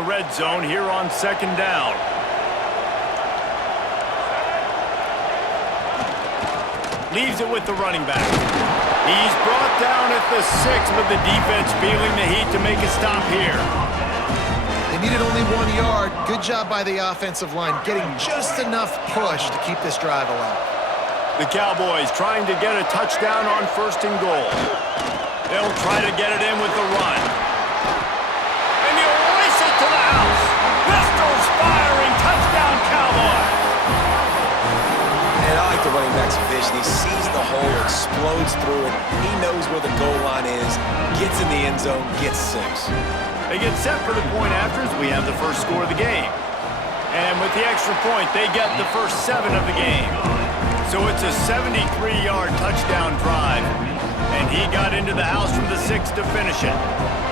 the red zone here on second down. Leaves it with the running back. He's brought down at the 6, but the defense feeling the heat to make a stop here. They needed only 1 yard. Good job by the offensive line, getting just enough push to keep this drive alive. The Cowboys trying to get a touchdown on 1st and goal. They'll try to get it in with the run. And he'll race it to the house. Pistols firing, touchdown Cowboys. And I like the running back's vision. He sees the hole, explodes through it. He knows where the goal line is, gets in the end zone, gets 6. They get set for the point after as we have the first score of the game. And with the extra point, they get the first 7 of the game. So it's a 73-yard touchdown drive. And he got into the house from the 6 to finish it.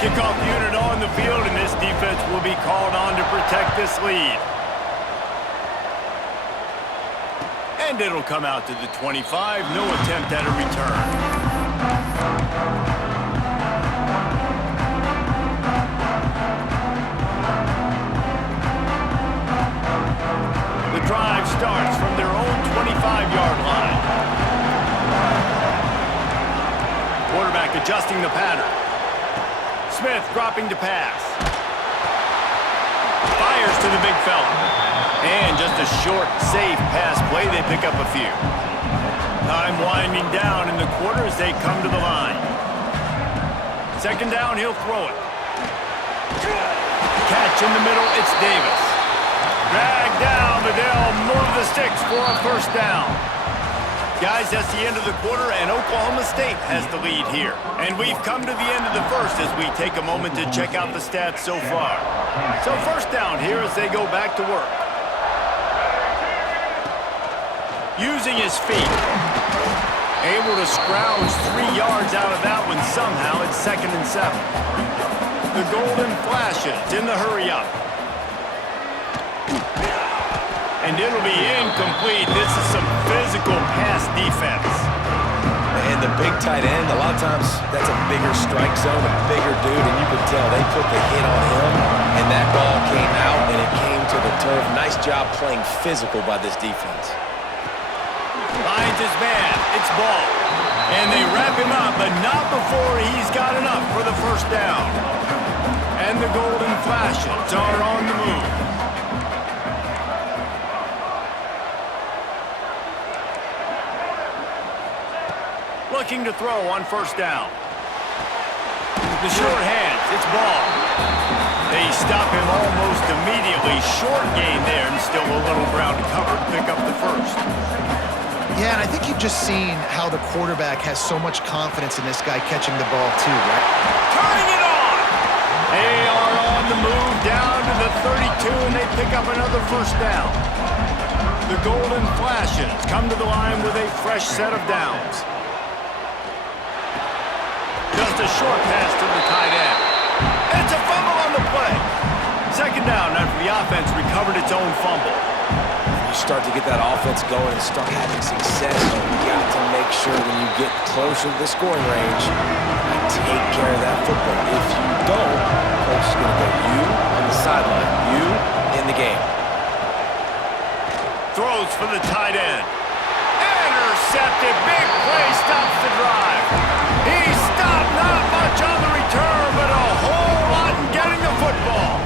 Kickoff unit on the field, and this defense will be called on to protect this lead. And it'll come out to the 25. No attempt at a return. The drive starts from their own 25-yard line. Quarterback adjusting the pattern. Smith dropping to pass. Fires to the big fella. And just a short, safe pass play. They pick up a few. Time winding down in the quarter as they come to the line. Second down, he'll throw it. Catch in the middle, it's Davis. Drag down, but they'll move the sticks for a first down. Guys, that's the end of the quarter, and Oklahoma State has the lead here. And we've come to the end of the first as we take a moment to check out the stats so far. So first down here as they go back to work. Using his feet. Able to scrounge 3 yards out of that one somehow. It's 2nd and 7. The golden flashes in the hurry up. And it'll be incomplete. This is some physical pass defense. And the big tight end, a lot of times that's a bigger strike zone, a bigger dude, and you could tell they put the hit on him, and that ball came out, and it came to the turf. Nice job playing physical by this defense. Finds his man. It's ball. And they wrap him up, but not before he's got enough for the first down. And the golden flashes are on the move. Looking to throw on first down. The short hands. It's ball. They stop him almost immediately. Short gain there, and still a little ground to cover to pick up the first. Yeah, and I think you've just seen how the quarterback has so much confidence in this guy catching the ball too, right? Turning it on! They are on the move down to the 32, and they pick up another first down. The golden flashes come to the line with a fresh set of downs. Just a short pass to the tight end. And it's a fumble on the play. Second down after the offense recovered its own fumble. You start to get that offense going and start having success, you've got to make sure when you get closer to the scoring range, you take care of that football. If you don't, coach is going to go you on the sideline, you in the game. Throws for the tight end. Intercepted. Big play stops the drive. He stopped not much on the return, but a whole lot in getting the football.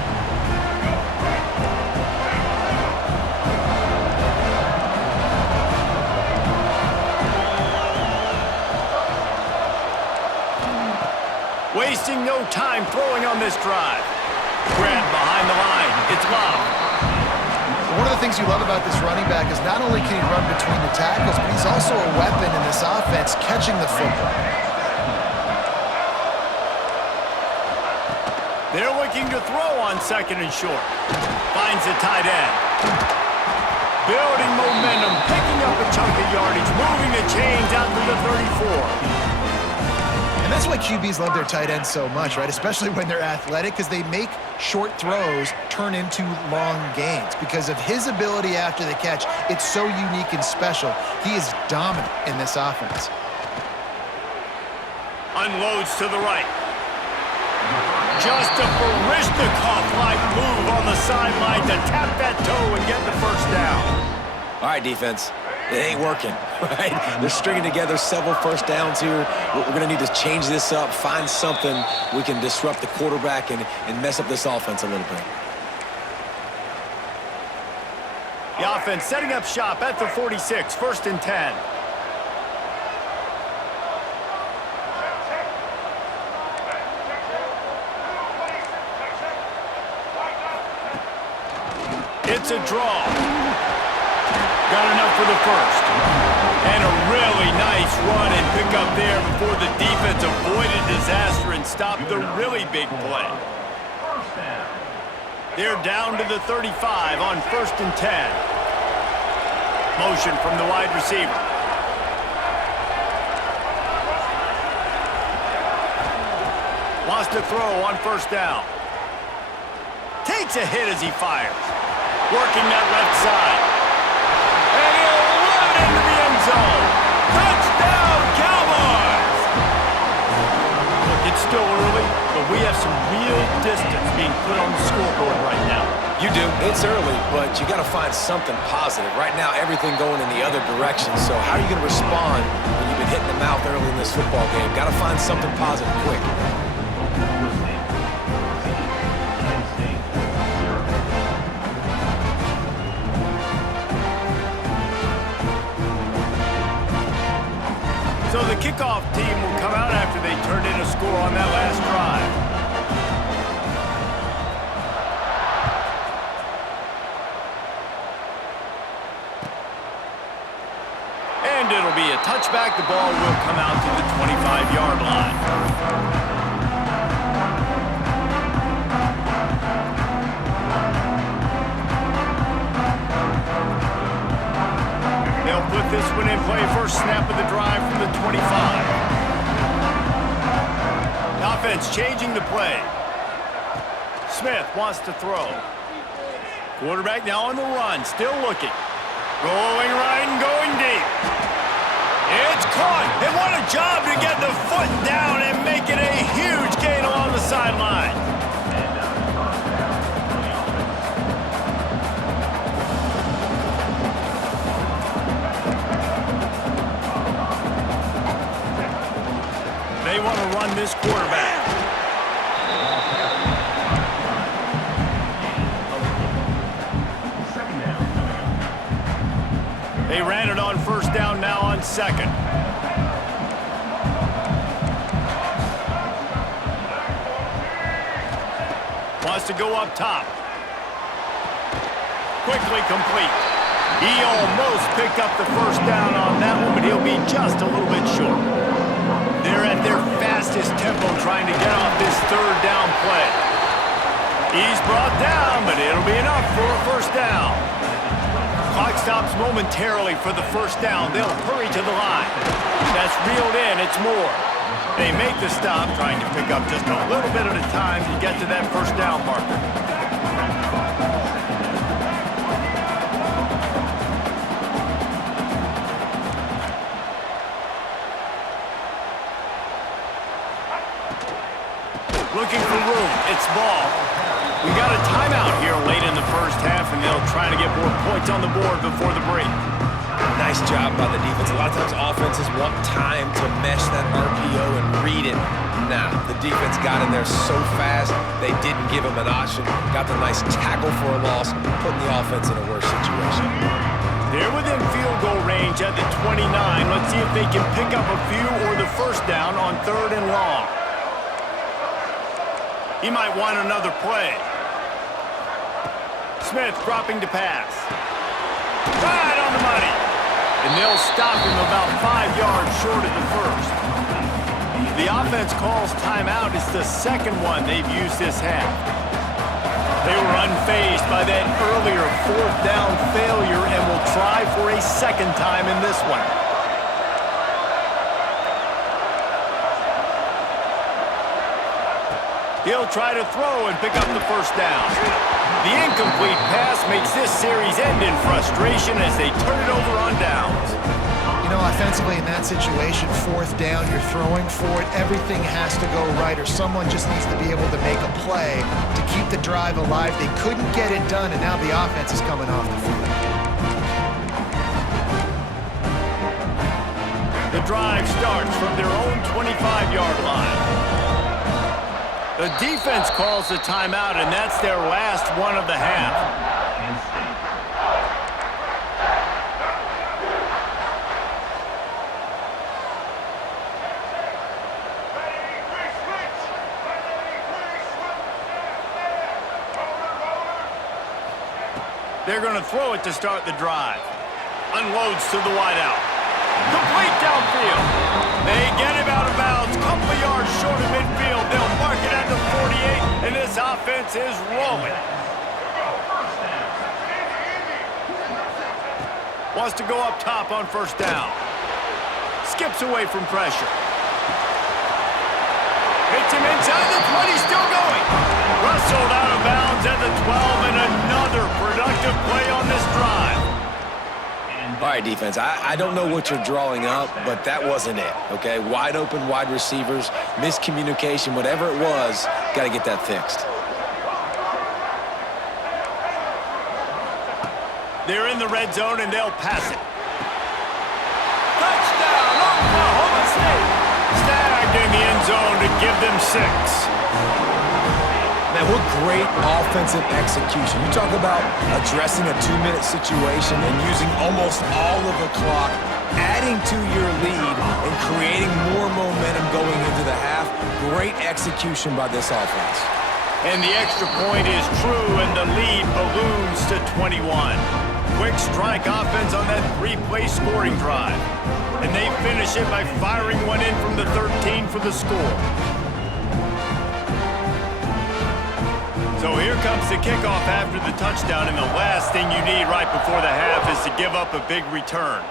Wasting no time throwing on this drive. Grab behind the line. It's Love. One of the things you love about this running back is not only can he run between the tackles, but he's also a weapon in this offense catching the football. They're looking to throw on 2nd and short. Finds the tight end. Building momentum, picking up a chunk of yardage, moving the chains out to the 34. And that's why QBs love their tight ends so much, right? Especially when they're athletic, because they make short throws turn into long gains. Because of his ability after the catch, it's so unique and special. He is dominant in this offense. Unloads to the right. Just a Baryshnikov-like move on the sideline to tap that toe and get the first down. All right, defense. It ain't working, right? They're stringing together several first downs here. We're going to need to change this up, find something we can disrupt the quarterback and mess up this offense a little bit. The offense setting up shop at the 46, 1st and 10. It's a draw. Got enough for the first. And a really nice run and pick up there before the defense avoided disaster and stopped the really big play. They're down to the 35 on 1st and 10. Motion from the wide receiver. Wants to throw on 1st down. Takes a hit as he fires. Working that left side. And he'll run it into the end zone. Touchdown, Cowboys! Look, it's still early, but we have some real distance being put on the scoreboard right now. You do. It's early, but you got to find something positive. Right now, everything going in the other direction. So how are you going to respond when you've been hitting the mouth early in this football game? Got to find something positive quick. So the kickoff team will come out after they turned in a score on that last drive. And it'll be a touchback. The ball will come out to the 25-yard line. They'll put this one in play. First snap of the drive from the 25. The offense changing the play. Smith wants to throw. Quarterback now on the run, still looking. Rolling right and going deep. It's caught. And what a job to get the foot down and make it a huge gain along the sideline. They want to run this quarterback. They ran it on 1st down, now on 2nd. Wants to go up top. Quickly complete. He almost picked up the 1st down on that one, but he'll be just a little bit short. They're at their fastest tempo trying to get off this 3rd down play. He's brought down, but it'll be enough for a 1st down. Clock stops momentarily for the 1st down. They'll hurry to the line. That's reeled in. It's more. They make the stop, trying to pick up just a little bit at a time to get to that 1st down marker. Looking for room. It's ball. We got a timeout here late in the 1st half, and they'll try to get more points on the board before the break. Nice job by the defense. A lot of times offenses want time to mesh that RPO and read it. Nah, the defense got in there so fast, they didn't give him an option. Got the nice tackle for a loss, putting the offense in a worse situation. They're within field goal range at the 29. Let's see if they can pick up a few or the 1st down on 3rd and long. He might want another play. Smith dropping to pass. Right on the money. And they'll stop him about 5 yards short of the 1st. The offense calls timeout. It's the 2nd one they've used this half. They were unfazed by that earlier 4th down failure and will try for a 2nd time in this one. He'll try to throw and pick up the 1st down. The incomplete pass makes this series end in frustration as they turn it over on downs. You know, offensively in that situation, fourth down, you're throwing for it, everything has to go right, or someone just needs to be able to make a play to keep the drive alive. They couldn't get it done, and now the offense is coming off the field. The drive starts from their own 25-yard line. The defense calls the timeout, and that's their last one of the half. They're going to throw it to start the drive. Unloads to the wideout. Complete downfield. They get him out of bounds. Couple of yards short of midfield. They'll mark it at the 48, and this offense is rolling. Wants to go up top on first down. Skips away from pressure. Hits him inside the 20, still going. Rustled out of bounds at the 12, and another productive play on this drive. All right, defense, I don't know what you're drawing up, but that wasn't it, okay? Wide open wide receivers, miscommunication, whatever it was, got to get that fixed. They're in the red zone, and they'll pass it. Touchdown, Oklahoma State! Snagged in the end zone to give them 6. Man, what great offensive execution. You talk about addressing a 2-minute situation and using almost all of the clock, adding to your lead and creating more momentum going into the half. Great execution by this offense. And the extra point is true, and the lead balloons to 21. Quick strike offense on that 3-play scoring drive. And they finish it by firing one in from the 13 for the score. So here comes the kickoff after the touchdown, and the last thing you need right before the half is to give up a big return.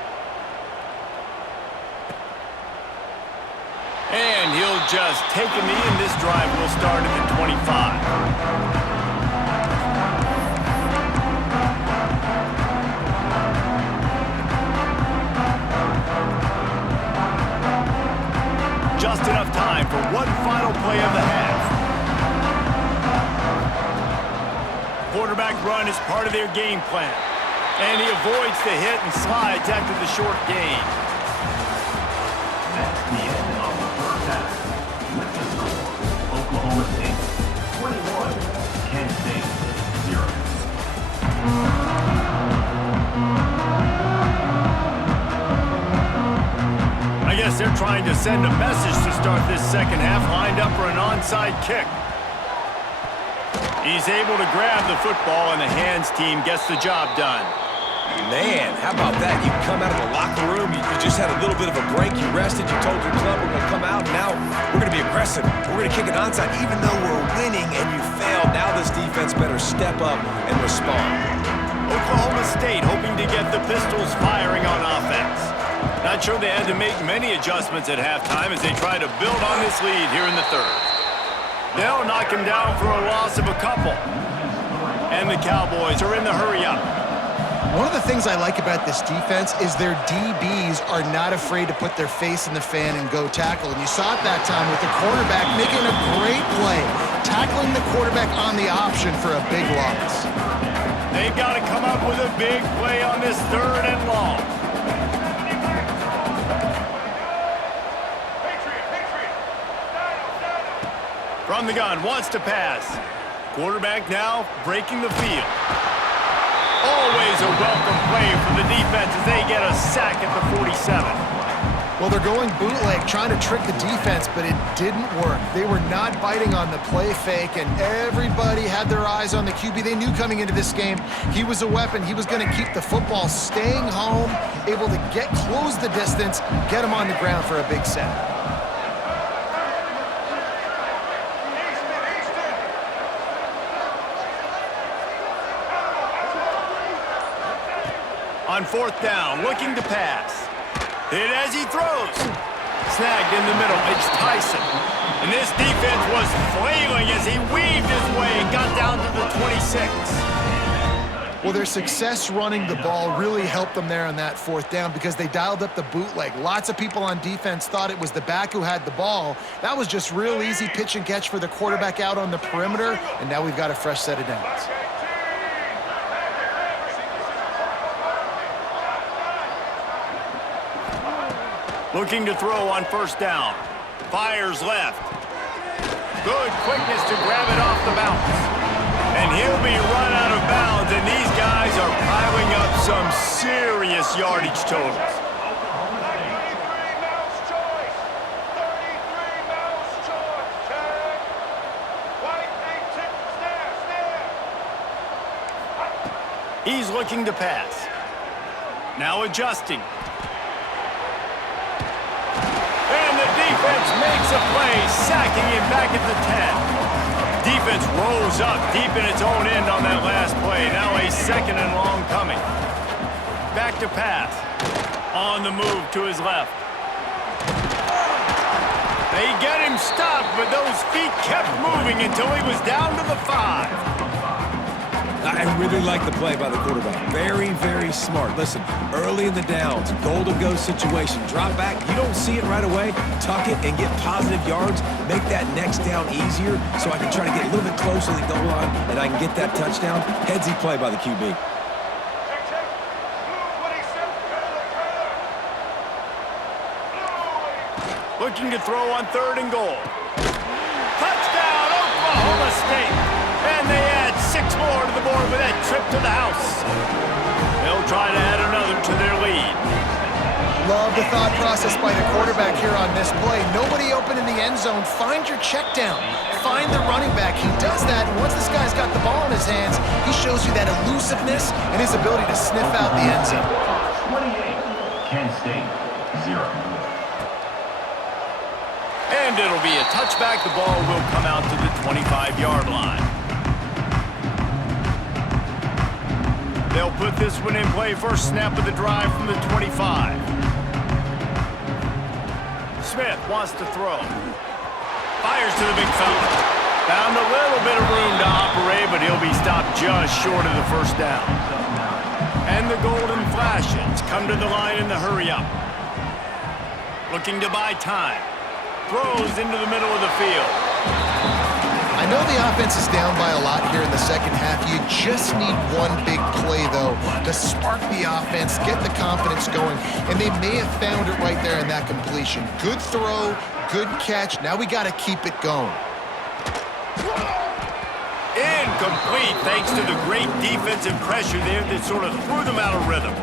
And he'll just take a knee, and this drive will start at the 25. Just enough time for one final play of the half. Quarterback run is part of their game plan. And he avoids the hit and slides after the short gain. That's the end of the first half. With the score, Oklahoma State 21, Kansas State 0. I guess they're trying to send a message to start this second half, lined up for an onside kick. He's able to grab the football, and the hands team gets the job done. Man, how about that? You come out of the locker room, you just had a little bit of a break, you rested, you told your club we're going to come out, now we're going to be aggressive. We're going to kick it onside, even though we're winning and you failed. Now this defense better step up and respond. Oklahoma State hoping to get the Pistols firing on offense. Not sure they had to make many adjustments at halftime as they try to build on this lead here in the third. They'll knock him down for a loss of a couple. And the Cowboys are in the hurry-up. One of the things I like about this defense is their DBs are not afraid to put their face in the fan and go tackle. And you saw it that time with the quarterback making a great play, tackling the quarterback on the option for a big loss. They've got to come up with a big play on this third and long. From the gun, wants to pass. Quarterback now breaking the field. Always a welcome play for the defense as they get a sack at the 47. Well, they're going bootleg, trying to trick the defense, but it didn't work. They were not biting on the play fake, and everybody had their eyes on the QB. They knew coming into this game he was a weapon. He was going to keep the football, staying home, able to close the distance, get him on the ground for a big sack. On fourth down, looking to pass. Hit as he throws. Snagged in the middle. It's Tyson. And this defense was flailing as he weaved his way and got down to the 26. Well, their success running the ball really helped them there on that 4th down because they dialed up the bootleg. Lots of people on defense thought it was the back who had the ball. That was just real easy pitch and catch for the quarterback out on the perimeter, and now we've got a fresh set of downs. Looking to throw on 1st down. Fires left. Good quickness to grab it off the bounce. And he'll be run out of bounds, and these guys are piling up some serious yardage totals. 33 mouse choice. 33 mouse choice. Check. White 8 snap. He's looking to pass. Now adjusting. And the defense makes a play, sacking him back at the 10. Defense rolls up deep in its own end on that last play. Now a 2nd and long coming. Back to pass. On the move to his left. They get him stopped, but those feet kept moving until he was down to the 5. I really like the play by the quarterback. Very, very smart. Listen, early in the downs, goal-to-go situation. Drop back, you don't see it right away. Tuck it and get positive yards. Make that next down easier so I can try to get a little bit closer to the goal line and I can get that touchdown. Headsy play by the QB. Check, check. Blue 27. Looking to throw on 3rd and goal. Touchdown, Oklahoma State. And they add 6 more to the board with that trip to the house. They'll try to add another to their lead. Love the thought process by the quarterback here on this play. Nobody open in the end zone. Find your check down. Find the running back. He does that, and once this guy's got the ball in his hands, he shows you that elusiveness and his ability to sniff out the end zone. 28. Kent State, 0. And it'll be a touchback. The ball will come out to the 25-yard line. They'll put this one in play. First snap of the drive from the 25. Smith wants to throw. Fires to the big fella. Found a little bit of room to operate, but he'll be stopped just short of the 1st down. And the golden flashes come to the line in the hurry up. Looking to buy time. Throws into the middle of the field. I know the offense is down by a lot here in the 2nd half. You just need one big play, though, to spark the offense, get the confidence going, and they may have found it right there in that completion. Good throw, good catch. Now we got to keep it going. Incomplete, thanks to the great defensive pressure there that sort of threw them out of rhythm.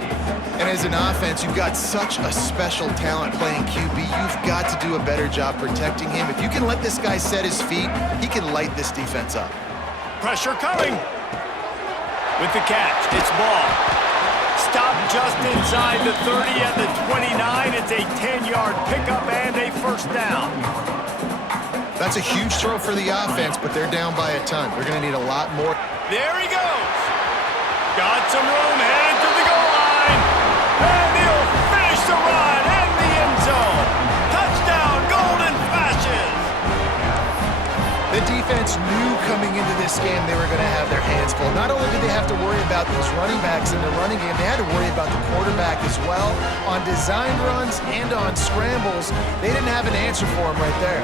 And as an offense, you've got such a special talent playing QB. You've got to do a better job protecting him. If you can let this guy set his feet, he can light this defense up. Pressure coming. With the catch, it's ball. Stopped just inside the 30 at the 29. It's a 10-yard pickup and a 1st down. That's a huge throw for the offense, but they're down by a ton. They're going to need a lot more. There he goes. Got some room, headed to the goal line. And he'll finish the run in the end zone. Touchdown, Golden Flashes. The defense knew coming into this game they were going to have their hands full. Not only did they have to worry about these running backs in the running game, they had to worry about the quarterback as well. On design runs and on scrambles, they didn't have an answer for him right there.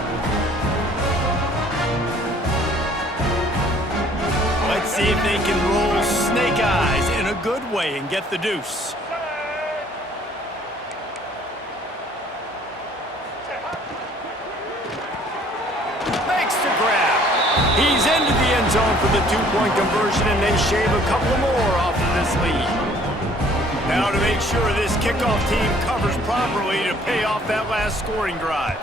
Let's see if they can roll snake eyes in a good way and get the deuce. Makes the grab. He's into the end zone for the 2-point conversion, and they shave a couple more off of this lead. Now to make sure this kickoff team covers properly to pay off that last scoring drive.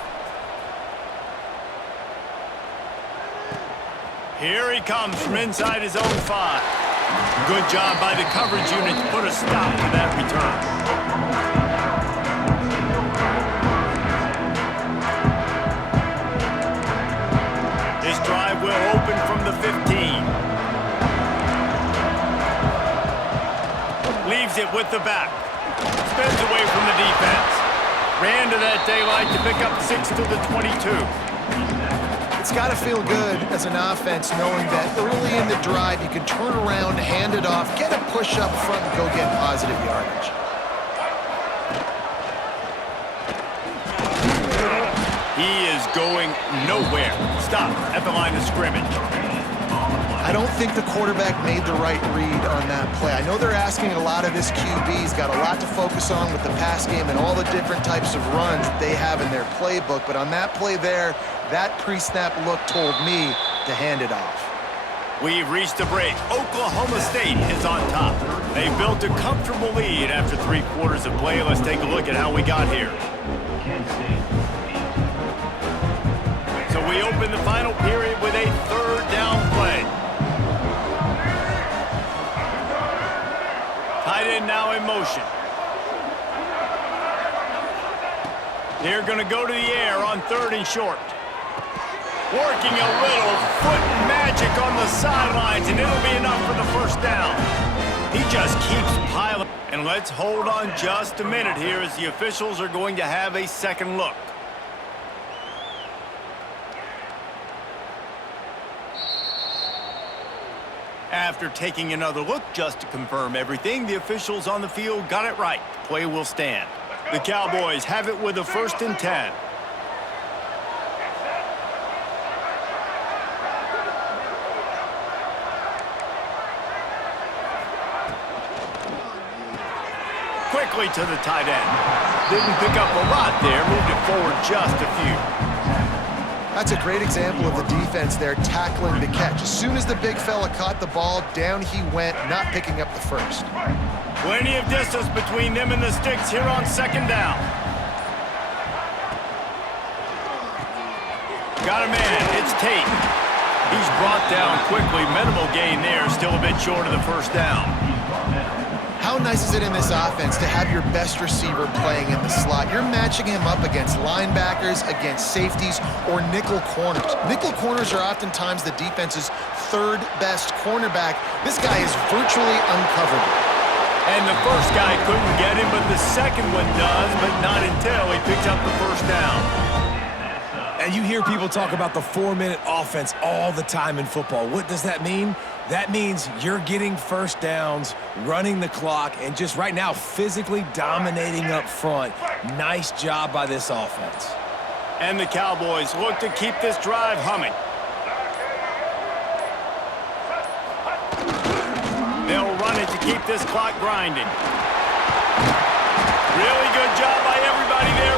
Here he comes from inside his own 5. Good job by the coverage unit to put a stop to that return. This drive will open from the 15. Leaves it with the back. Spins away from the defense. Ran to that daylight to pick up 6 to the 22. It's got to feel good as an offense knowing that early in the drive you can turn around, hand it off, get a push up front, and go get positive yardage. He is going nowhere. Stop at the line of scrimmage. I don't think the quarterback made the right read on that play. I know they're asking a lot of his QBs, got a lot to focus on with the pass game and all the different types of runs that they have in their playbook, but on that play there, that pre-snap look told me to hand it off. We've reached the break. Oklahoma State is on top. They've built a comfortable lead after 3 quarters of play. Let's take a look at how we got here. So we open the final period with a 3rd down play. Tight end now in motion. They're going to go to the air on 3rd and short. Working a little foot magic on the sidelines, and it'll be enough for the 1st down. He just keeps piling. And let's hold on just a minute here as the officials are going to have a second look. After taking another look just to confirm everything, the officials on the field got it right. The play will stand. The Cowboys have it with a 1st and 10. Quickly to the tight end. Didn't pick up a lot there, moved it forward just a few. That's a great example of the defense there tackling the catch. As soon as the big fella caught the ball, down he went, not picking up the 1st. Plenty of distance between them and the sticks here on 2nd down. Got a man, it's Tate. He's brought down quickly, minimal gain there, still a bit short of the 1st down. How nice is it in this offense to have your best receiver playing in the slot? You're matching him up against linebackers, against safeties, or nickel corners. Nickel corners are oftentimes the defense's 3rd best cornerback. This guy is virtually uncoverable. And the first guy couldn't get him, but the second one does, but not until he picked up the 1st down. And you hear people talk about the 4-minute offense all the time in football. What does that mean? That means you're getting 1st downs, running the clock, and just right now physically dominating up front. Nice job by this offense. And the Cowboys look to keep this drive humming. They'll run it to keep this clock grinding. Really good job by everybody there.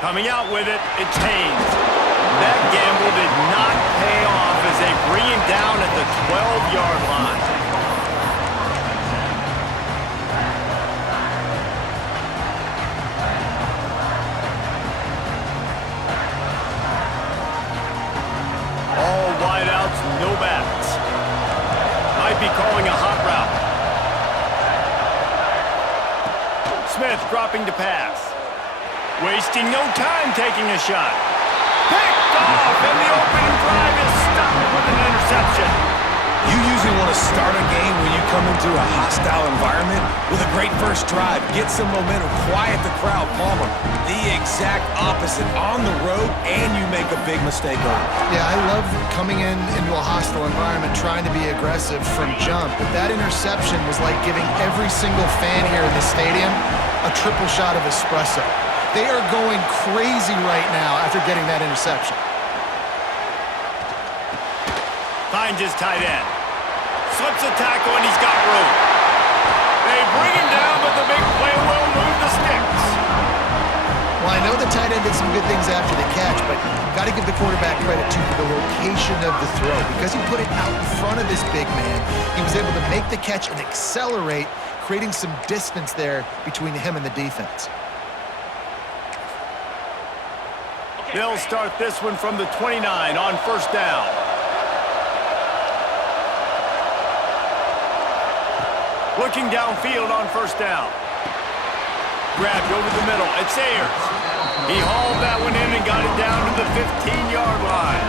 Coming out with it, it's Haynes. That gamble did not pay off as they bring him down at the 12-yard line. All wideouts, no backs. Might be calling a hot route. Smith dropping to pass. Wasting no time taking a shot. Picked off, and the opening drive is stopped with an interception. You usually want to start a game when you come into a hostile environment with a great first drive. Get some momentum, quiet the crowd. Palmer, the exact opposite. On the road, and you make a big mistake on it. Yeah, I love coming into a hostile environment, trying to be aggressive from jump. But that interception was like giving every single fan here in the stadium a triple shot of espresso. They are going crazy right now after getting that interception. Finds his tight end. Slips a tackle, and he's got room. They bring him down, but the big play will move the sticks. Well, I know the tight end did some good things after the catch, but got to give the quarterback credit, too, for the location of the throw. Because he put it out in front of his big man, he was able to make the catch and accelerate, creating some distance there between him and the defense. They'll start this one from the 29 on first down. Looking downfield on first down. Grabbed over the middle. It's Ayers. He hauled that one in and got it down to the 15-yard line.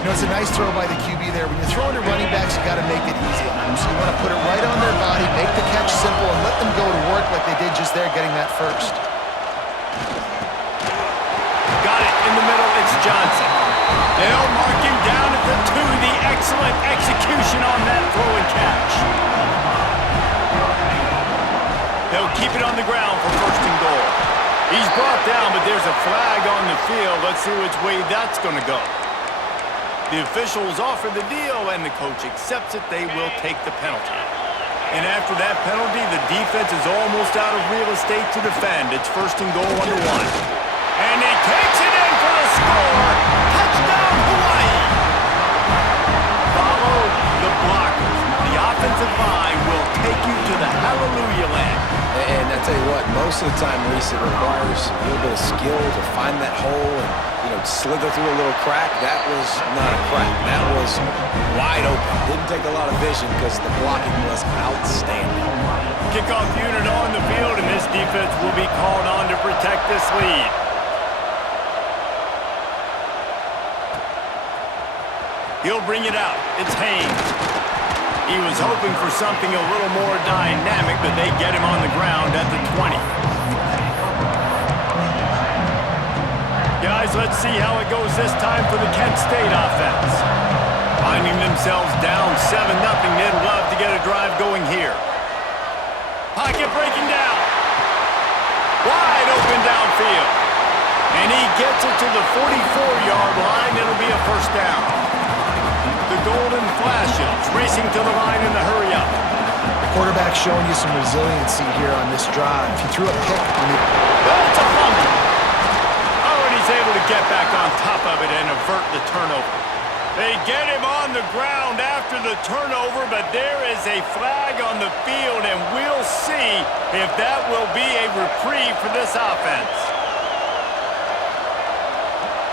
You know, it's a nice throw by the QB there. When you're throwing to running backs, you got to make it easy on them. So you want to put it right on their body, make the catch simple, and let them go to work like they did just there, getting that first. Got it in the middle. It's Johnson. They'll mark him down at the 2. The excellent execution on that throw and catch. They'll keep it on the ground for first and goal. He's brought down, but there's a flag on the field. Let's see which way that's going to go. The officials offer the deal, and the coach accepts it. They will take the penalty. And after that penalty, the defense is almost out of real estate to defend. It's first and goal under 1. And he takes it in for the score. Touchdown, Hawaii. Follow the blockers. The offensive line will take you to the hallelujah land. And I tell you what, most of the time, Reese, it requires a little bit of skill to find that hole and, slither through a little crack. That was not a crack. That was wide open. Didn't take a lot of vision because the blocking was outstanding. Kickoff unit on the field, and this defense will be called on to protect this lead. He'll bring it out. It's Haynes. He was hoping for something a little more dynamic, but they get him on the ground at the 20. Guys, let's see how it goes this time for the Kent State offense. Finding themselves down 7-0, they'd love to get a drive going here. Pocket breaking down. Wide open downfield. And he gets it to the 44-yard line. It'll be a first down. The Golden Flashes racing to the line in the hurry-up. The quarterback showing you some resiliency here on this drive. He threw a pick on the... That's a fumble. Oh, and he's able to get back on top of it and avert the turnover. They get him on the ground after the turnover, but there is a flag on the field, and we'll see if that will be a reprieve for this offense.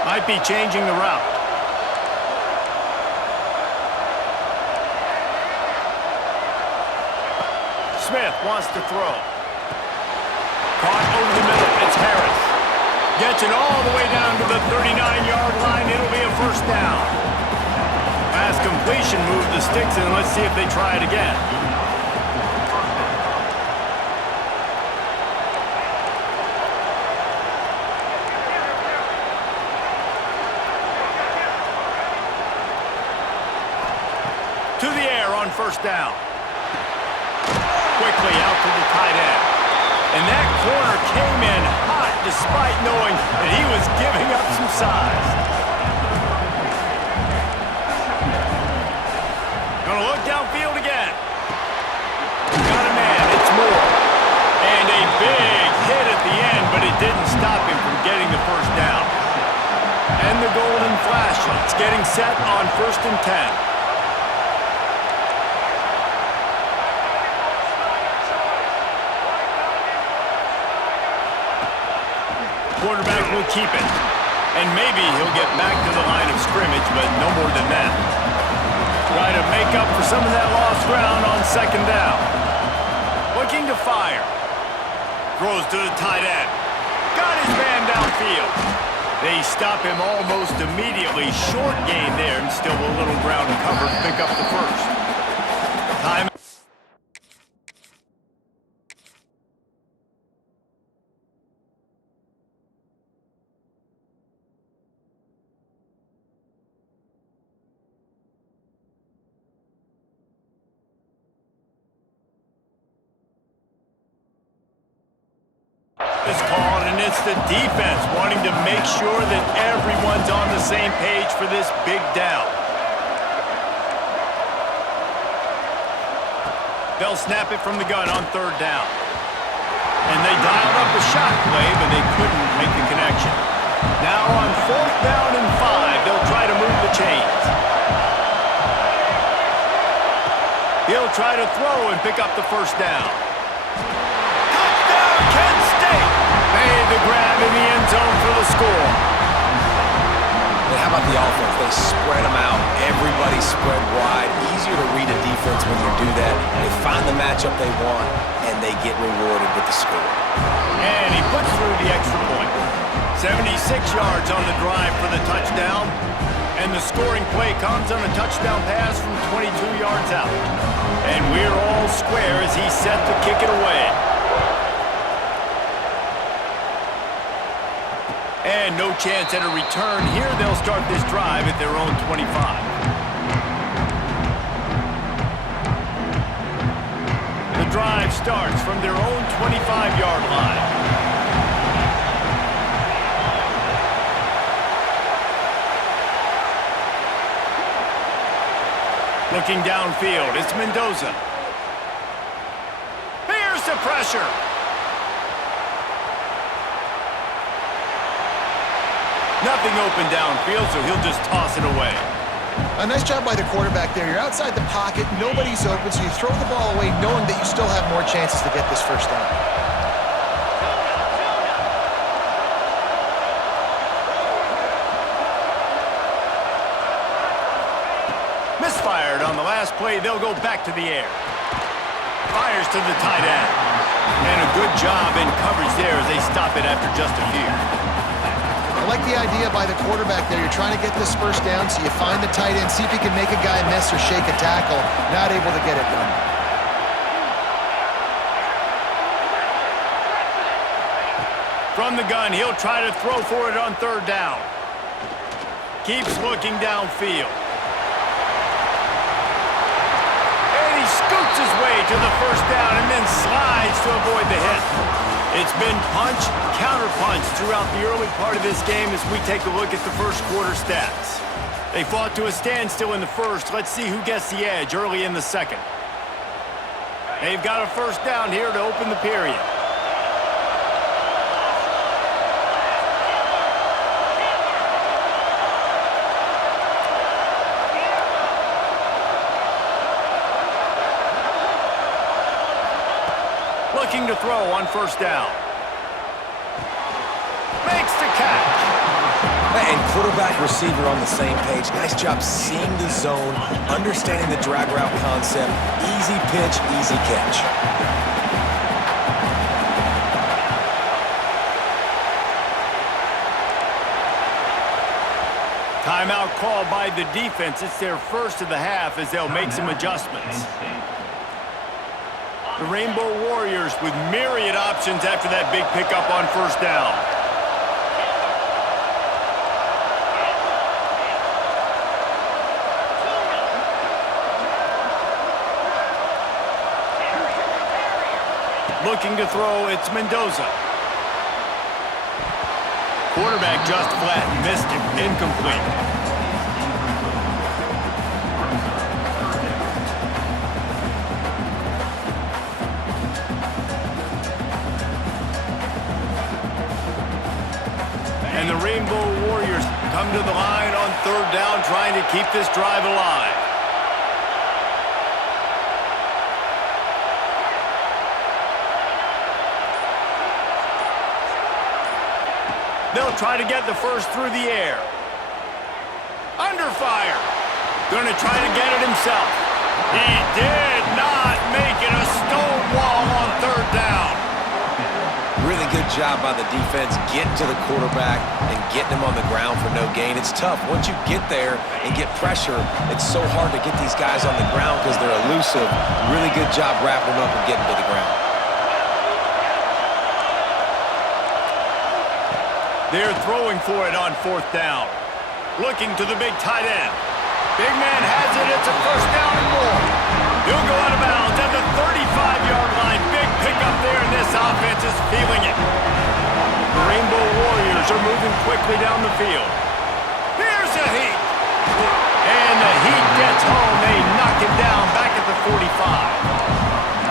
Might be changing the route. Smith wants to throw. Caught over the middle. It's Harris. Gets it all the way down to the 39-yard line. It'll be a first down. Pass completion moved the sticks in. Let's see if they try it again. To the air on first down. Quickly out to the tight end. And that corner came in hot despite knowing that he was giving up some size. Gonna look downfield again. Got a man, it's Moore. And a big hit at the end, but it didn't stop him from getting the golden flashlights, getting set on 1st and 10. Quarterback will keep it. And maybe he'll get back to the line of scrimmage, but no more than that. Try to make up for some of that lost ground on 2nd down. Looking to fire. Throws to the tight end. Got his man downfield. They stop him almost immediately. Short gain there, and still a little ground to cover to pick up the first. Time. Is called, and it's the defense wanting to make sure that everyone's on the same page for this big down. They'll snap it from the gun on 3rd down. And they dialed up a shot play, but they couldn't make the connection. Now on 4th down and 5, they'll try to move the chains. He'll try to throw and pick up the 1st down. Touchdown, Kent State! Made the grab in the end zone for the score. And how about the offense? They spread them out. Everybody spread wide. Easier to read a defense when you do that. They find the matchup they want, and they get rewarded with the score. And he puts through the extra point. 76 yards on the drive for the touchdown. And the scoring play comes on a touchdown pass from 22 yards out. And we're all square as he's set to kick it away. And no chance at a return here. They'll start this drive at their own 25. The drive starts from their own 25-yard line. Looking downfield, it's Mendoza. Here's the pressure. Nothing open downfield, so he'll just toss it away. A nice job by the quarterback there. You're outside the pocket, nobody's open, so you throw the ball away knowing that you still have more chances to get this 1st down. Misfired on the last play. They'll go back to the air. Fires to the tight end. And a good job in coverage there as they stop it after just a few. I like the idea by the quarterback there. You're trying to get this 1st down, so you find the tight end, see if you can make a guy miss or shake a tackle. Not able to get it done. From the gun, he'll try to throw for it on 3rd down. Keeps looking downfield. And he scoots his way to the 1st down and then slides to avoid the hit. It's been punch, counter-punch throughout the early part of this game as we take a look at the 1st quarter stats. They fought to a standstill in the 1st. Let's see who gets the edge early in the 2nd. They've got a 1st down here to open the period. Looking to throw on 1st down. Makes the catch. And quarterback, receiver on the same page. Nice job seeing the zone, understanding the drag route concept. Easy pitch, easy catch. Timeout called by the defense. It's their 1st of the half as they'll make some adjustments. The Rainbow Warriors with myriad options after that big pickup on 1st down. Looking to throw, it's Mendoza. Quarterback just flat missed him. Incomplete. And the Rainbow Warriors Warriors come to the line on third down, trying to keep this drive alive. They'll try to get the first through the air. Under fire. Going to try to get it himself. He did not make it a stone wall on third down. Really good job by the defense getting to the quarterback and getting him on the ground for no gain. It's tough. Once you get there and get pressure, it's so hard to get these guys on the ground because they're elusive. Really good job wrapping them up and getting to the ground. They're throwing for it on fourth down. Looking to the big tight end. Big man has it. It's a first down and more. He'll go out of bounds at the 35-yard line. Big pickup there, and this offense is feeling it. The Rainbow Warriors are moving quickly down the field. Here's the Heat. And the Heat gets home. They knock him down back at the 45.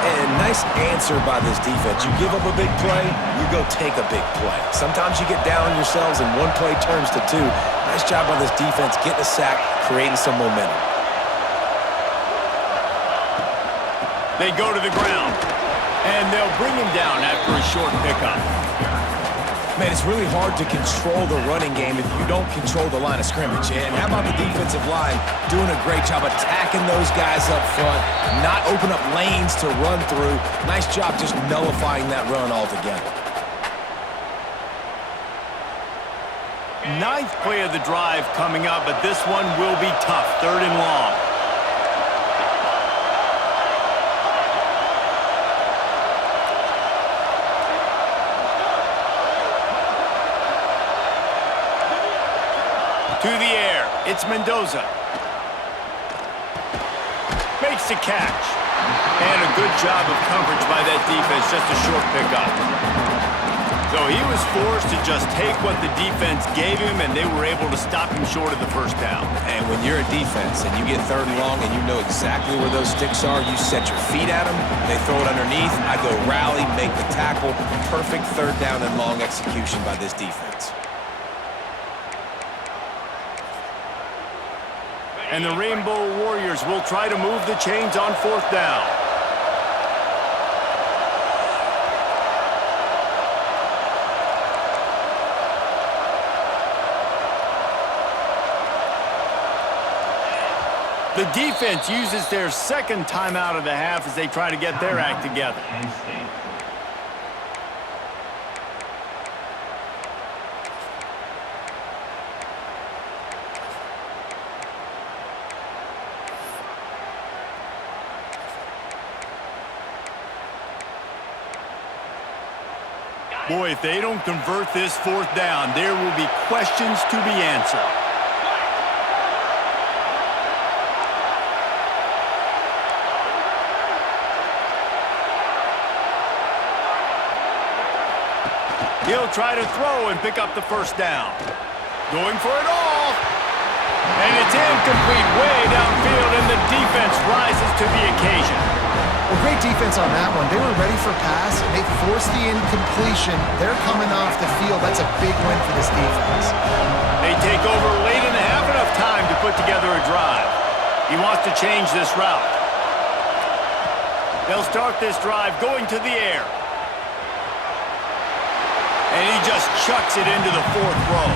And nice answer by this defense. You give up a big play, you go take a big play. Sometimes you get down on yourselves and one play turns to two. Nice job by this defense getting a sack, creating some momentum. They go to the ground, and they'll bring him down after a short pickup. Man, it's really hard to control the running game if you don't control the line of scrimmage. And how about the defensive line doing a great job attacking those guys up front, not open up lanes to run through. Nice job just nullifying that run altogether. Ninth play of the drive coming up, but this one will be tough. Third and long. To the air, it's Mendoza. Makes the catch. And a good job of coverage by that defense, just a short pickup. So he was forced to just take what the defense gave him, and they were able to stop him short of the first down. And when you're a defense and you get third and long and you know exactly where those sticks are, you set your feet at them, they throw it underneath, I go rally, make the tackle. Perfect third down and long execution by this defense. And the Rainbow Warriors will try to move the chains on fourth down. The defense uses their second timeout of the half as they try to get their act together. Boy, if they don't convert this fourth down, there will be questions to be answered. He'll try to throw and pick up the first down. Going for it all. And it's incomplete way downfield, and the defense rises to the occasion. Well, great defense on that one. They were ready for pass, and they forced the incompletion. They're coming off the field. That's a big win for this defense. They take over late and have enough time to put together a drive. He wants to change this route. They'll start this drive going to the air. And he just chucks it into the fourth row.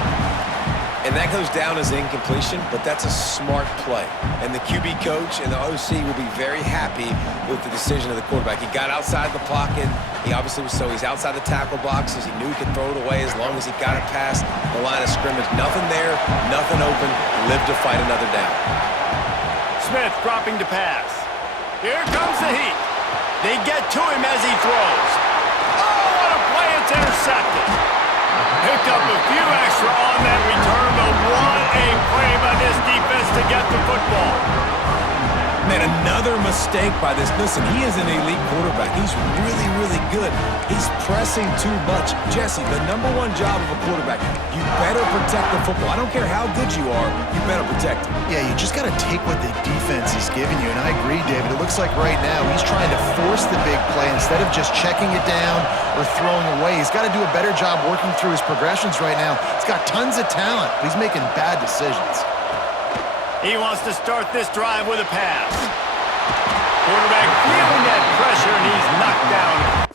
And that goes down as incompletion, but that's a smart play. And the QB coach and the OC will be very happy with the decision of the quarterback. He got outside the pocket. He's outside the tackle boxes. He knew he could throw it away as long as he got it past the line of scrimmage. Nothing there, nothing open. Live to fight another down. Smith dropping to pass. Here comes the Heat. They get to him as he throws. Oh, what a play. It's intercepted. Picked up a few extra on that return, but what a play by this defense to get the football. Man, another mistake by this. Listen, he is an elite quarterback. He's really, really good. He's pressing too much. Jesse, the number one job of a quarterback, you better protect the football. I don't care how good you are, you better protect it. Yeah, you just got to take what the defense is giving you, and I agree, David. It looks like right now he's trying to force the big play instead of just checking it down or throwing away. He's got to do a better job working through his progressions right now. He's got tons of talent, but he's making bad decisions. He wants to start this drive with a pass. Quarterback feeling that pressure, and he's knocked down.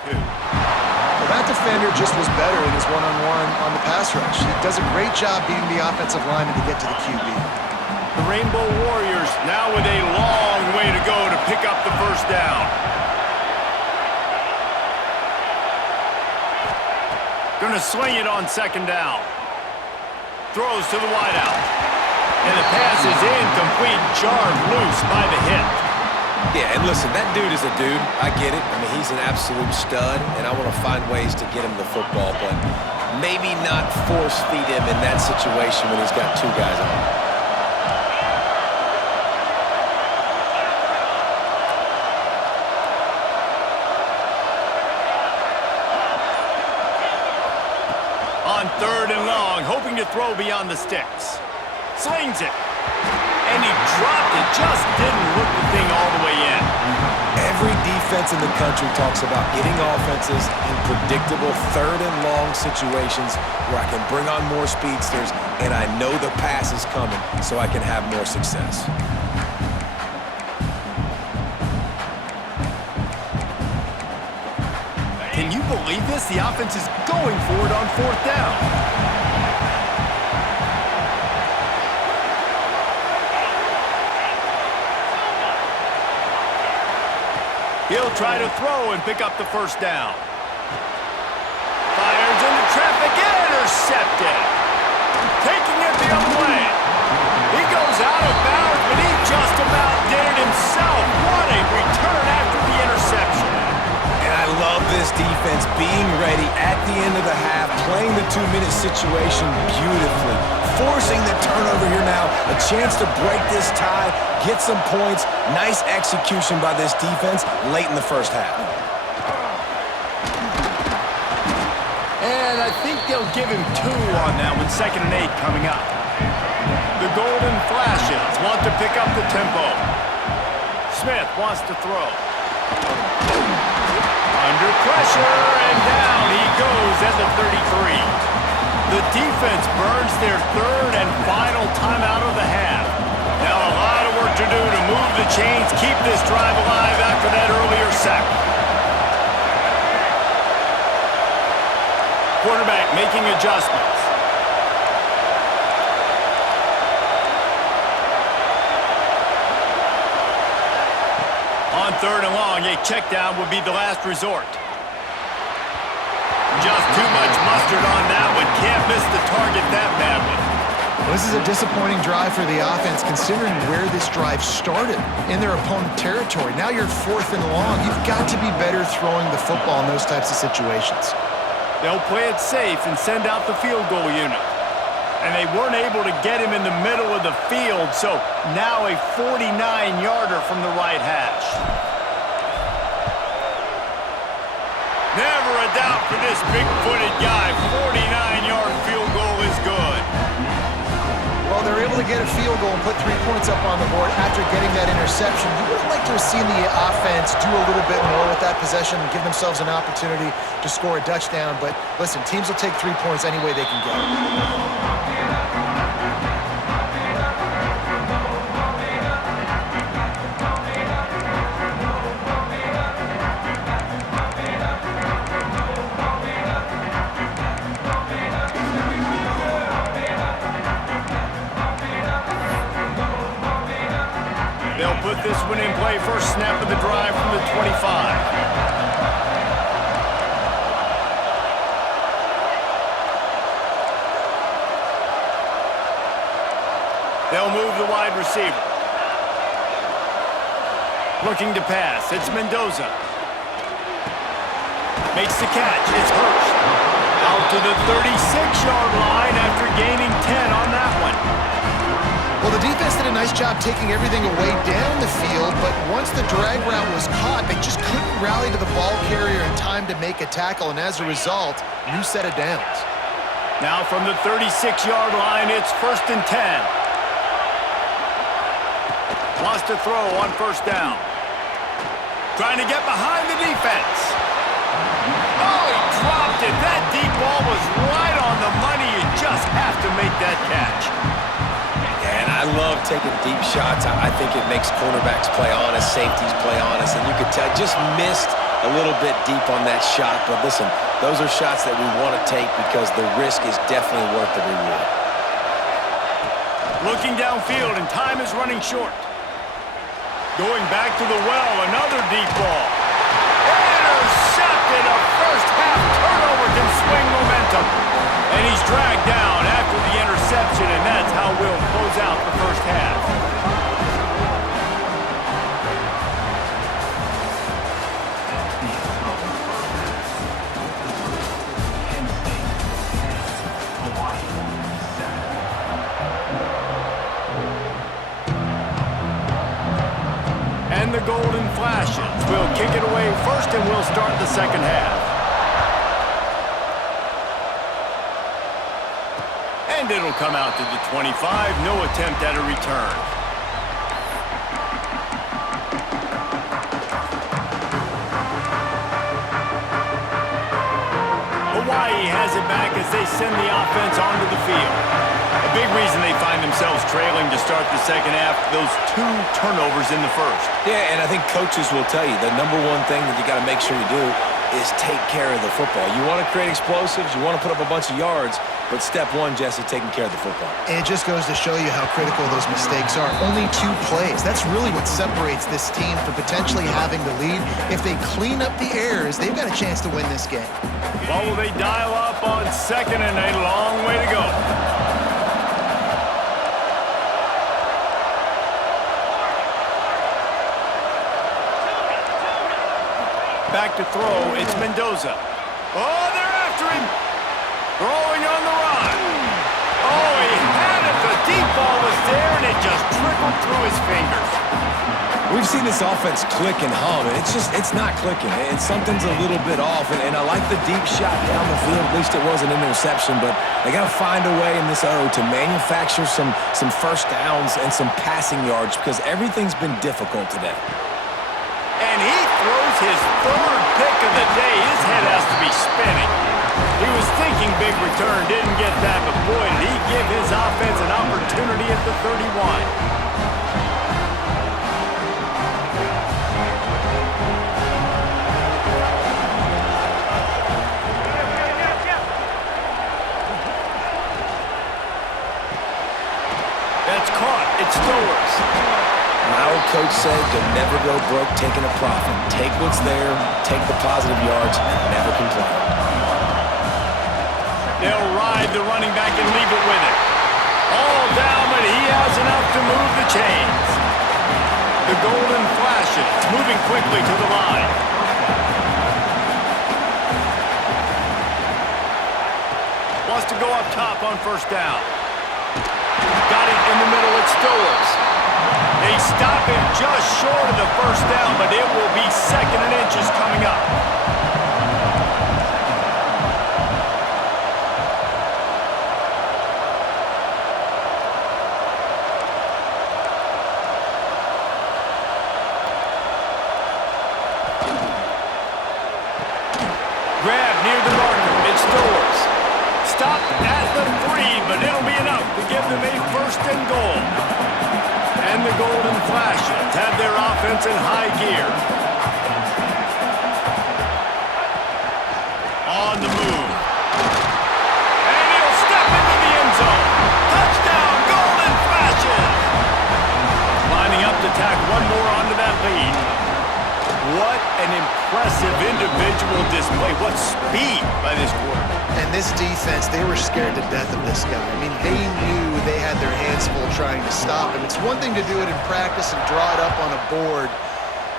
Well, that defender just was better in his one-on-one on the pass rush. He does a great job beating the offensive lineman to get to the QB. The Rainbow Warriors now with a long way to go to pick up the first down. Going to swing it on second down. Throws to the wideout. And the pass is incomplete, jarred loose by the hit. Yeah, and listen, that dude is a dude. I get it. I mean, he's an absolute stud, and I want to find ways to get him the football, but maybe not force feed him in that situation when he's got two guys on him. On third and long, hoping to throw beyond the sticks. Slings it. And he dropped it. Just didn't look the thing all the way in. Every defense in the country talks about getting offenses in predictable third and long situations where I can bring on more speedsters and I know the pass is coming so I can have more success. Can you believe this? The offense is going for it on fourth down. He'll try to throw and pick up the first down. Fires into traffic, intercepted. Taking it the other way. He goes out of bounds, but he just about did it himself. What a return after the interception. And I love this defense being ready at the end of the half, playing the 2-minute situation beautifully, forcing the turnover here now, a chance to break this tie, get some points. Nice execution by this defense late in the first half. And I think they'll give him 2 on that with 2nd and 8 coming up. The Golden Flashes want to pick up the tempo. Smith wants to throw. Under pressure, and down he goes at the 33. The defense burns their 3rd and final timeout of the half. Now a lot of work to do to move the chains, keep this drive alive after that earlier sack. Quarterback making adjustments. On third and long, a check down would be the last resort. Just too much mustard on that one. Can't miss the target that badly. Well, this is a disappointing drive for the offense, considering where this drive started in their opponent territory. Now you're 4th and long. You've got to be better throwing the football in those types of situations. They'll play it safe and send out the field goal unit. And they weren't able to get him in the middle of the field, so now a 49-yarder from the right hash. Never a doubt for this big-footed guy. 49-yard field goal is good. Well, they're able to get a field goal and put 3 points up on the board after getting that interception. You would have liked to have seen the offense do a little bit more with that possession and give themselves an opportunity to score a touchdown. But listen, teams will take 3 points any way they can get it. They'll put this one in play away first snap of the drive from the 25. They'll move the wide receiver. Looking to pass. It's Mendoza. Makes the catch. It's Hurst. Out to the 36-yard line after gaining 10 on that one. Well, the defense did a nice job taking everything away down the field, but once the drag route was caught, they just couldn't rally to the ball carrier in time to make a tackle, and as a result, new set of downs. Now from the 36-yard line, it's 1st and 10. Wants to throw on first down. Trying to get behind the defense. Oh, he dropped it. That deep ball was right on the money. You just have to make that catch. And I love taking deep shots. I think it makes cornerbacks play honest, safeties play honest, and you could tell just missed a little bit deep on that shot. But listen, those are shots that we want to take because the risk is definitely worth the reward. Looking downfield, and time is running short. Going back to the well, another deep ball. Intercepted. A first-half turnover can swing momentum. And he's dragged down after the interception, and that's how we'll close out the first half. And the golden flashes. We'll kick it away first, and we'll start the second half. And it'll come out to the 25. No attempt at a return. Hawaii has it back as they send the offense onto the field. A big reason they find themselves trailing to start the second half, those 2 turnovers in the first. Yeah, and I think coaches will tell you the number one thing that you got to make sure you do is take care of the football. You want to create explosives, you want to put up a bunch of yards, but step one, Jesse, taking care of the football. And it just goes to show you how critical those mistakes are. Only 2 plays. That's really what separates this team from potentially having the lead. If they clean up the errors, they've got a chance to win this game. Well, will they dial up on second and a long way to go? Back to throw, it's Mendoza. Oh, they're after him. Throwing on the run. Oh, he had it. The deep ball was there, and it just trickled through his fingers. We've seen this offense click and hum, and it's not clicking. And something's a little bit off, and I like the deep shot down the field. At least it wasn't an interception, but they got to find a way in this O to manufacture some first downs and some passing yards because everything's been difficult today. And he throws his 3rd pick of the day. His head has to be spinning. He was thinking big return, didn't get that, but boy, did he give his offense an opportunity at the 31. That's caught. It's Stowers. My old coach said you'll never go broke taking a profit. Take what's there, take the positive yards, and never complain. They'll ride the running back and leave it with it. All down, but he has enough to move the chains. The golden flashes, moving quickly to the line. Wants to go up top on first down. Got it in the middle, it's Stowers. They stop him just short of the first down, but it will be 2nd and inches coming up. Grab near the marker, it's Stowers. Stopped at the 3, but it'll be enough to give them a 1st and goal. And the golden flashes have their offense in high gear. On the move. And he'll step into the end zone. Touchdown, golden flashes. Lining up to tack one more onto that lead. What an impressive individual display. What speed by this quarterback. And this defense, they were scared to death of this guy. I mean, they knew they had their hands full trying to stop him. It's one thing to do it in practice and draw it up on a board.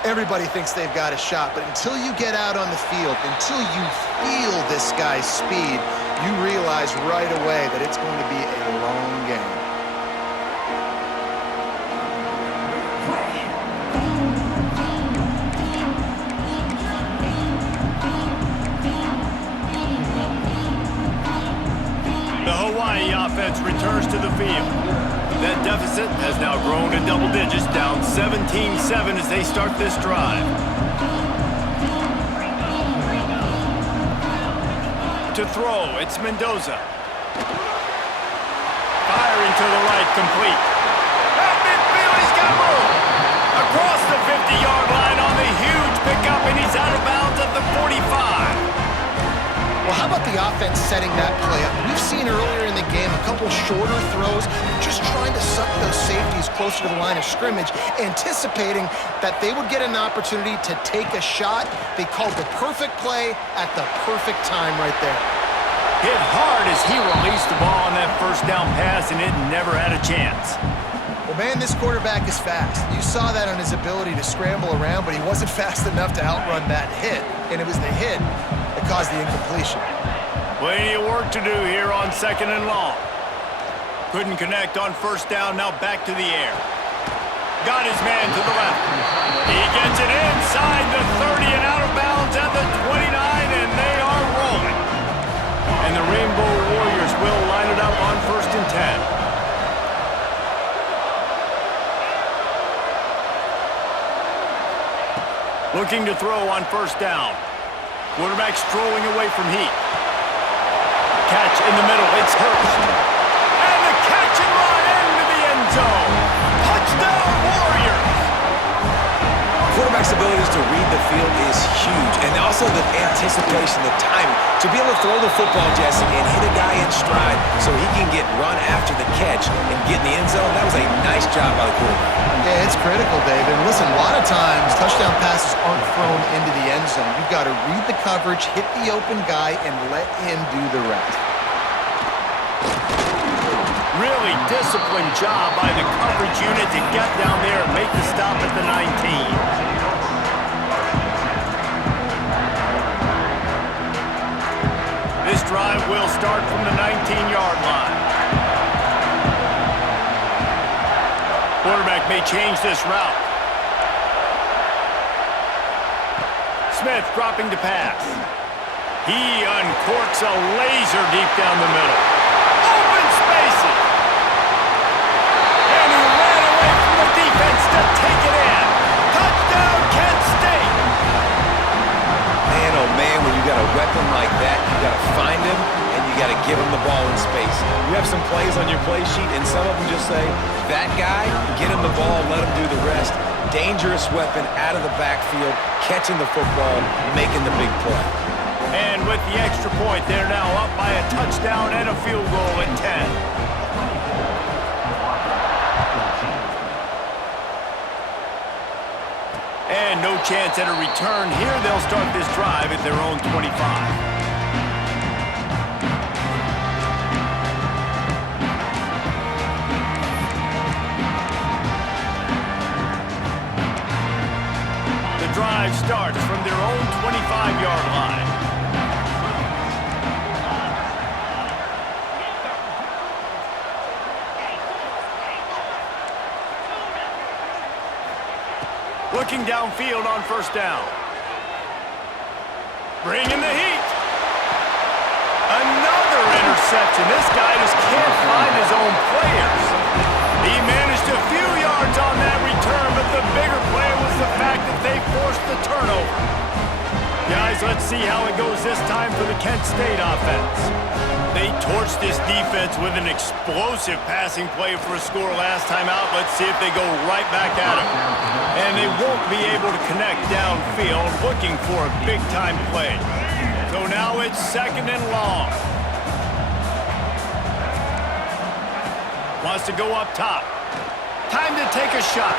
Everybody thinks they've got a shot, but until you get out on the field, until you feel this guy's speed, you realize right away that it's going to be a long game. The Hawaii offense returns to the field. That deficit has now grown to double digits, down 17-7 as they start this drive. To throw, it's Mendoza. Firing to the right, complete. At midfield, he's got room. Across the 50-yard line on the huge pickup, and he's out of bounds at the 45. Well, how about the offense setting that play up? We've seen earlier in the game a couple shorter throws, just trying to suck those safeties closer to the line of scrimmage, anticipating that they would get an opportunity to take a shot. They called the perfect play at the perfect time right there. Hit hard as he released the ball on that first down pass, and it never had a chance. Well, man, this quarterback is fast. You saw that on his ability to scramble around, but he wasn't fast enough to outrun that hit, and it was the hit that caused the incompletion. Plenty of work to do here on 2nd and long. Couldn't connect on first down, now back to the air. Got his man to the left. He gets it inside the 30 and out of bounds at the 29, and they are rolling. And the Rainbow Warriors will line it up on 1st and 10. Looking to throw on first down. Quarterback strolling away from heat. Catch in the middle, it's Hurts. And the catch and run into the end zone. Touchdown Warriors! Quarterback's abilities to read the field is huge, and also the anticipation, the timing. To be able to throw the football, Jesse, and hit a guy in stride so he can get run after the catch and get in the end zone, that was a nice job by the quarterback. Yeah, it's critical, David. And listen, a lot of times touchdown passes aren't thrown into the end zone. You've got to read the coverage, hit the open guy, and let him do the rest. Really disciplined job by the coverage unit to get down there and make the stop at the 19. This drive will start from the 19-yard line. Quarterback may change this route. Smith dropping to pass. He uncorks a laser deep down the middle. Open spaces. And he ran away from the defense to take it in. Touchdown, Kent State. Man, oh man, when you got a weapon like that, you got to find him and you got to give him the ball in space. You have some plays on your play sheet, and some of them just say, that guy, get him the ball, let him do the rest. Dangerous weapon out of the backfield, catching the football, making the big play. And with the extra point, they're now up by a touchdown and a field goal at 10. And no chance at a return here. They'll start this drive at their own 25. The drive starts from their own 25-yard line. Looking downfield on first down. Bringing the heat. Another interception. This guy just can't find his own players. He managed a few yards on that return, but the bigger play was the fact that they forced the turnover. Guys, let's see how it goes this time for the Kent State offense. They torched this defense with an explosive passing play for a score last time out. Let's see if they go right back at it. And they won't be able to connect downfield, looking for a big-time play. So now it's 2nd and long. Wants to go up top. Time to take a shot.